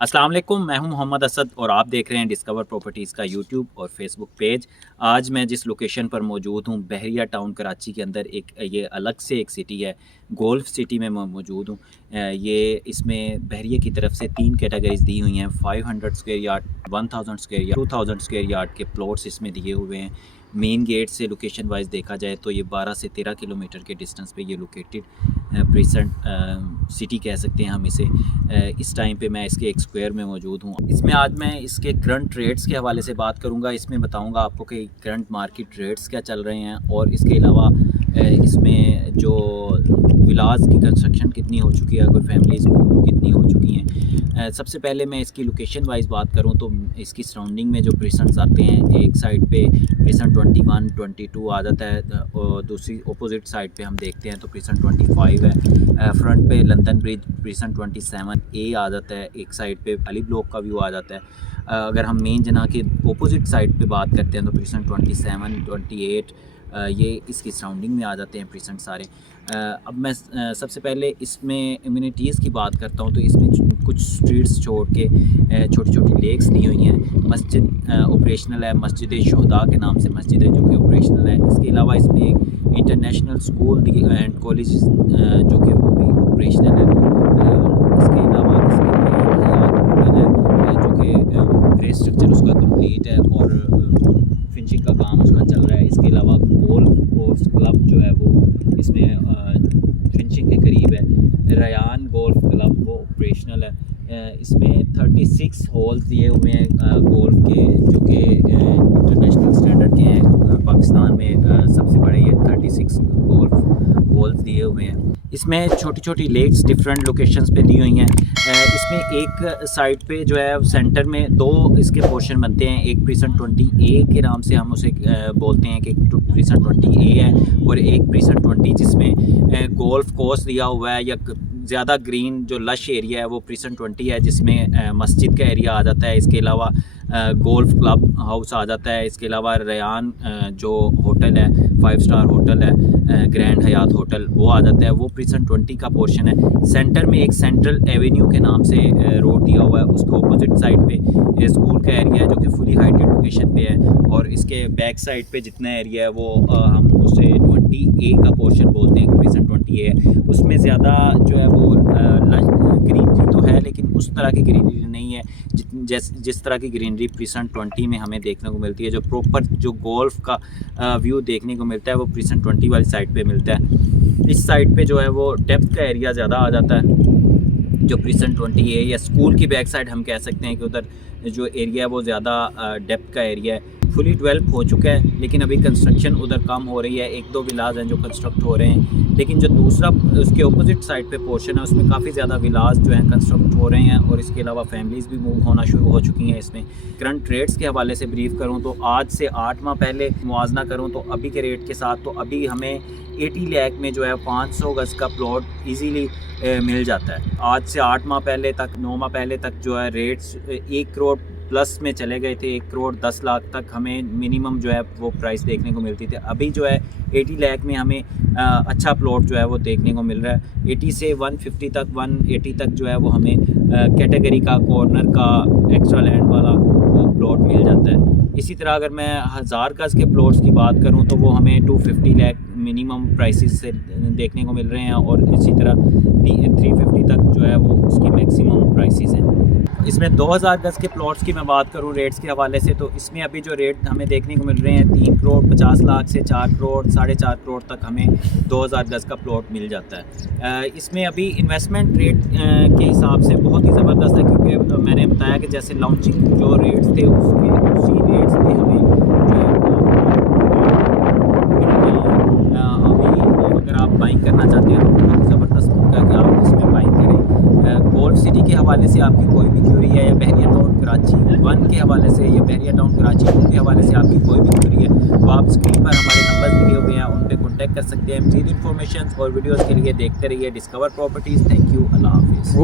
अस्सलाम वालेकुम, मैं हूं मोहम्मद असद और आप देख रहे हैं डिस्कवर प्रॉपर्टीज़ का यूट्यूब और फेसबुक पेज। आज मैं जिस लोकेशन पर मौजूद हूं, बहरिया टाउन कराची के अंदर ये अलग से एक सिटी है, गोल्फ सिटी में मैं मौजूद हूं। ये इसमें बहरिया की तरफ से 3 कैटेगरीज़ दी हुई हैं, 500 square yard, 1000 square yard, 2000 square yard के प्लॉट्स इसमें दिए हुए हैं। मेन गेट से लोकेशन वाइज देखा जाए तो ये 12 से 13 किलोमीटर के डिस्टेंस पे ये लोकेटेड प्रेजेंट सिटी कह सकते हैं हम इसे। इस टाइम पे मैं इसके एक स्क्वायर में मौजूद हूँ। इसमें आज मैं इसके करंट रेट्स के हवाले से बात करूँगा। इसमें बताऊँगा आपको कि करंट मार्केट रेट्स क्या चल रहे हैं और इसके अलावा इसमें जो विलास की कंस्ट्रक्शन कितनी हो चुकी है, कोई फैमिलीज़ कितनी हो चुकी हैं। सबसे पहले मैं इसकी लोकेशन वाइज बात करूं तो इसकी सराउंडिंग में जो प्रेसेंट्स आते हैं, एक साइड पे प्रेसेंट 21, 22 आ जाता है और दूसरी अपोजिट साइड पे हम देखते हैं तो प्रेसेंट 25 है। फ्रंट पे लंदन ब्रिज प्रेसेंट 27A आ जाता है, एक साइड पे अली ब्लॉक का व्यू आ जाता है। अगर हम मेन जना के अपोजिट साइड पे बात करते हैं तो प्रेसेंट 27, 28 ये इसकी सराउंडिंग में आ जाते हैं प्रेसेंट सारे। अब मैं सबसे पहले इसमें इम्यूनिटीज़ की बात करता हूँ तो इसमें कुछ स्ट्रीट्स छोड़ के छोटी छोटी लेक्स दी हुई हैं। मस्जिद ऑपरेशनल है, मस्जिद शुहदा के नाम से मस्जिद है जो कि ऑपरेशनल है। इसके अलावा इसमें एक इंटरनेशनल स्कूल एंड कॉलेज जो कि वो भी ऑपरेशनल है। इसके अलावा जो कि ग्रे स्ट्रक्चर उसका कंप्लीट है और फिनिशिंग का काम उसका चल रहा है। इसके अलावा गोल्फ कोर्स क्लब जो है वो इसमें फिनिशिंग के करीब है। रयान गोल्फ क्लब वो ऑपरेशनल है। इसमें 36 होल्स दिए हुए हैं गोल्फ के जो कि इंटरनेशनल स्टैंडर्ड के हैं। पाकिस्तान में सबसे बड़े ये 36 गोल्फ होल्स दिए हुए हैं। इसमें छोटी छोटी लेक्स डिफरेंट लोकेशंस पे दी हुई हैं। इसमें एक साइड पे जो है सेंटर में दो इसके पोर्शन बनते हैं। एक प्रीसेंट 20A के नाम से हम उसे बोलते हैं कि प्रीसेंट 20A है और एक प्रीसेंट 20 जिसमें गोल्फ कोर्स दिया हुआ है या ज़्यादा ग्रीन जो लश एरिया है वो प्रीसेंट 20 है जिसमें मस्जिद का एरिया आ जाता है। इसके अलावा गोल्फ क्लब हाउस आ जाता है। इसके अलावा रयान जो होटल है, 5 स्टार होटल है, ग्रैंड हयात होटल, वो आ जाता है। वो प्रीसेंट 20 का पोर्शन है। सेंटर में एक सेंट्रल एवेन्यू के नाम से रोड दिया हुआ है, उसके अपोजिट साइड पे स्कूल का एरिया है जो कि फुली हाइटेड लोकेशन पे है। और इसके बैक साइड पे जितना एरिया है वो हम उसे 20A का पोर्शन बोलते हैं, प्रीसेंट 20A है। उसमें ज़्यादा जो है वो ग्रीनरी तो है लेकिन उस तरह की ग्रीनरी नहीं है जिस तरह की ग्रीनरी प्रीसेंट 20 में हमें देखने को मिलती है। जो प्रॉपर जो गोल्फ का व्यू देखने को मिलता है वो प्रीसेंट 20 वाली साइड पे मिलता है। इस साइड पे जो है वो डेप्थ का एरिया ज़्यादा आ जाता है जो प्रीसेंट 20A या स्कूल की बैक साइड हम कह सकते हैं कि उधर जो एरिया है वो ज़्यादा डेप्थ का एरिया है। फुली डेवलप हो चुका है लेकिन अभी कंस्ट्रक्शन उधर कम हो रही है। 1-2 विलाज हैं जो कंस्ट्रक्ट हो रहे हैं लेकिन जो दूसरा उसके अपोजिट साइड पे पोर्शन है उसमें काफ़ी ज़्यादा विलाज जो हैं कंस्ट्रक्ट हो रहे हैं और इसके अलावा फैमिलीज़ भी मूव होना शुरू हो चुकी हैं। इसमें करंट रेट्स के हवाले से ब्रीफ करूँ तो आज से 8 माह पहले मुआवजा करूँ तो अभी के रेट के साथ तो अभी हमें 80 लाख में जो है 500 गज़ का प्लॉट ईजीली मिल जाता है। आज से 8 माह पहले तक, 9 माह पहले तक जो है रेट्स 1 करोड़ प्लस में चले गए थे। 1 करोड़ 10 लाख तक हमें मिनिमम जो है वो प्राइस देखने को मिलती थी। अभी जो है 80 लाख में हमें अच्छा प्लॉट जो है वो देखने को मिल रहा है। 80 से 150 तक, 180 तक जो है वो हमें कैटेगरी का, कॉर्नर का, एक्स्ट्रा लैंड वाला वो प्लॉट मिल जाता है। इसी तरह अगर मैं 1000 गज़ के प्लॉट्स की बात करूं तो वो हमें 250 लाख मिनिमम प्राइसेस से देखने को मिल रहे हैं और इसी तरह 350 तक जो है वो उसकी मैक्सिमम प्राइसेस हैं। इसमें 2000 गज़ के प्लॉट्स की मैं बात करूं रेट्स के हवाले से तो इसमें अभी जो रेट हमें देखने को मिल रहे हैं 3 करोड़ 50 लाख से 4 करोड़ 4.5 करोड़ तक हमें 2000 गज़ का प्लॉट मिल जाता है। इसमें अभी इन्वेस्टमेंट रेट के हिसाब से बहुत ही ज़बरदस्त है क्योंकि मैंने बताया कि जैसे लॉन्चिंग जो रेट्स थे उसी रेट्स पे हमें अगर आप बाइंग करना चाहते हैं तो बहुत ही ज़बरदस्त मौका कि आप इसमें बाइंग करें। गोल्फ सिटी के हवाले से आपकी कोई भी क्यूरी है या बहरिया टाउन कराची 1 के हवाले से या बहरिया टाउन कराची 2 के हवाले से आपकी कोई भी क्यूरी है तो आप स्क्रीन पर हमारे नंबर दिए हुए हैं, उन पर कॉन्टैक्ट कर सकते हैं। मज़ीद इन्फॉर्मेशन और वीडियोज़ के लिए देखते रहिए डिस्कवर प्रॉपर्टीज़। थैंक यू, अल्लाह हाफिज़।